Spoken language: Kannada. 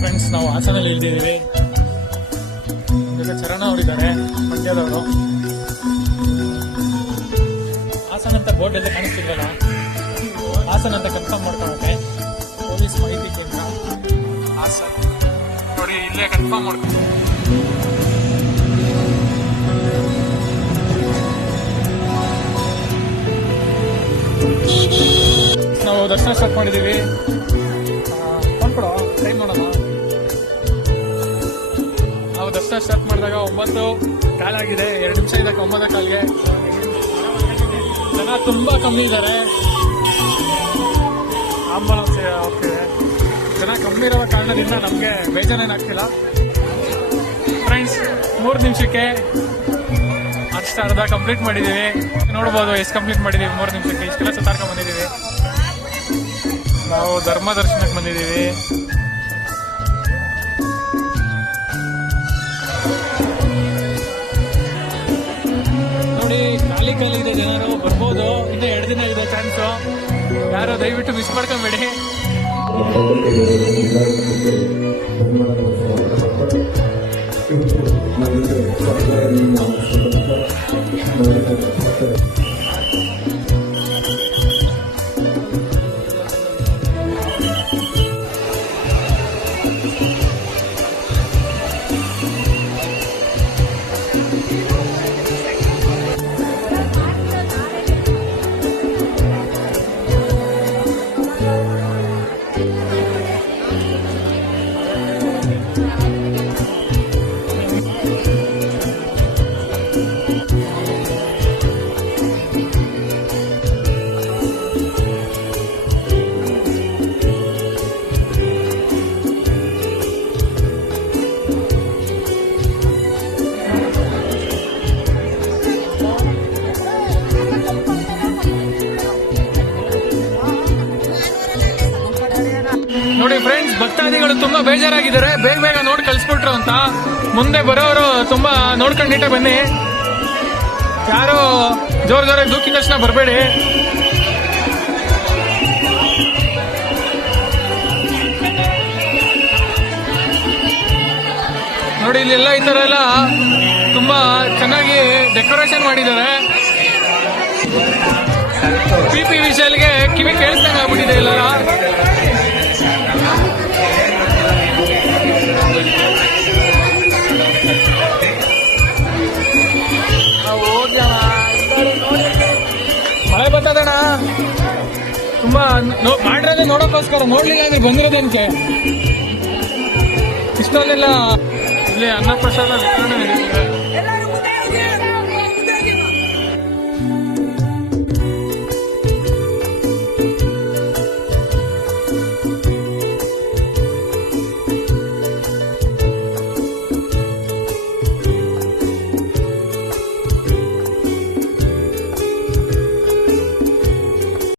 ಫ್ರೆಂಡ್ಸ್, ನಾವು ಹಾಸನಲ್ಲಿ ಇಳಿದಿದ್ದೀವಿ. ಜೊತೆ ಚರಣ ಅವರಿದ್ದಾರೆ, ಮಂಡ್ಯದವರು. ಹಾಸನ ಅಂತ ಬೋರ್ಡ್ ಎಲ್ಲ ಕಾಣಿಸ್ತಿಲ್ವಲ್ಲ, ಹಾಸನ ಅಂತ ಕನ್ಫರ್ಮ್ ಮಾಡ್ಕೊಳಕ್ಕೆ ಪೊಲೀಸ್ ಮಾಹಿತಿ ಕೇಂದ್ರ ಹಾಸನ ನೋಡಿ, ಇಲ್ಲೇ ಕನ್ಫರ್ಮ್ ಮಾಡ್ಕೊಂಡು ನಾವು ದರ್ಶನ ಸ್ಟಾರ್ಟ್ ಮಾಡಿದ್ದೀವಿ. ಕೊಂಡ್ಕೊಡೋ ಟೈಮ್ ನೋಡೋಣ. ನಾವು ದರ್ಶನ ಸ್ಟಾರ್ಟ್ ಮಾಡಿದಾಗ 9 ಕಾಲಾಗಿದೆ. 2 ನಿಮಿಷ ಇದಕ್ಕೆ 9 ಕಾಲ್ಗೆ. ಜನ ತುಂಬಾ ಕಮ್ಮಿ ಇದ್ದಾರೆ. ಆಂಬುಲೆನ್ಸ್ ಹೋಗ್ತಿದೆ. ಜನ ಕಮ್ಮಿ ಇರೋ ಕಾರಣದಿಂದ ನಮಗೆ ಬೇಜಾರೇನಾಗ್ತಿಲ್ಲ. ಫ್ರೆಂಡ್ಸ್, 3 ನಿಮಿಷಕ್ಕೆ ಅರ್ಧ ಕಂಪ್ಲೀಟ್ ಮಾಡಿದ್ದೀವಿ. ನೋಡ್ಬೋದು ಎಷ್ಟು ಕಂಪ್ಲೀಟ್ ಮಾಡಿದ್ದೀವಿ 3 ನಿಮಿಷಕ್ಕೆ. ಇಷ್ಟೆಲ್ಲ ಸುತ್ತಾಡ್ಕೊಂಡು ಬಂದಿದ್ದೀವಿ. ನಾವು ಧರ್ಮ ದರ್ಶನಕ್ಕೆ ಬಂದಿದ್ದೀವಿ. ನೋಡಿ, ಖಾಲಿ ಇದೆ, ಜನರು ಬರ್ಬೋದು. ಇನ್ನೂ 2 ದಿನ ಇದೆ ಚಾನ್ಸು. ಯಾರು ದಯವಿಟ್ಟು ಮಿಸ್ ಮಾಡ್ಕೊಂಬೇಡಿ. ನೋಡಿ ಫ್ರೆಂಡ್ಸ್, ಭಕ್ತಾದಿಗಳು ತುಂಬಾ ಬೇಜಾರಾಗಿದ್ದಾರೆ. ಬೇಗ ಬೇಗ ನೋಡಿ ಕಳಿಸ್ಬಿಟ್ರು ಅಂತ. ಮುಂದೆ ಬರೋರು ತುಂಬಾ ನೋಡ್ಕೊಂಡಿಟ್ಟೆ ಬನ್ನಿ. ಯಾರು ಜೋರಾಗಿ ದೂಕಿದ ತಕ್ಷಣ ಬರಬೇಡಿ. ನೋಡಿ, ಇಲ್ಲೆಲ್ಲ ಈ ತರ ಎಲ್ಲ ತುಂಬಾ ಚೆನ್ನಾಗಿ ಡೆಕೋರೇಷನ್ ಮಾಡಿದ್ದಾರೆ. ಪಿ ವಿಶಾಲ್ಗೆ ಕಿವಿ ಕೇಳಿಸ್ದಂಗೆ ಆಗ್ಬಿಟ್ಟಿದೆ ಎಲ್ಲರ. ಮಳೆ ಬರ್ತದಣ್ಣ. ತುಂಬಾ ಮಾಡಿರೋದೇ ನೋಡೋಕ್ಕೋಸ್ಕರ, ನೋಡ್ಲಿಲ್ಲ ಅಂದ್ರೆ ಬಂದಿರೋದೇನಕ್ಕೆ. ಇಷ್ಟೊಂದೆಲ್ಲ ಇಲ್ಲಿ ಅನ್ನಪ್ರಸಾದ ವಿತರಣೆ